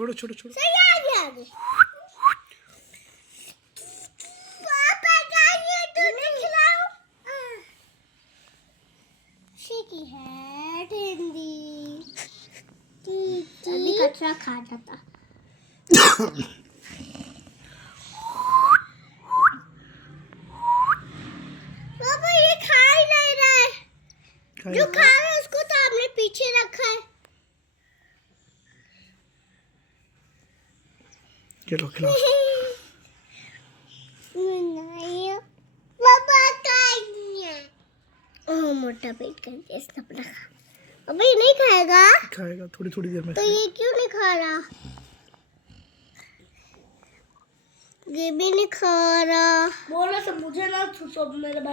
छोड़ो छोड़ो छोड़ो। सही आगे आगे। पापा जाइए दूध खिलाओ। शेकी है हिंदी। अभी कचरा खा जाता। पापा ये खा ही नहीं रहा है। जो खा रहा है उसको तो आपने पीछे रखा है। चलो खिलाओ। मोटा पेट कर दिया इसने अपना। अब ये नहीं खाएगा? खाएगा थोड़ी थोड़ी देर में। तो ये क्यों नहीं खा रहा? ये भी नहीं खा रहा। बोला सब मुझे ना सब मेरे भाई।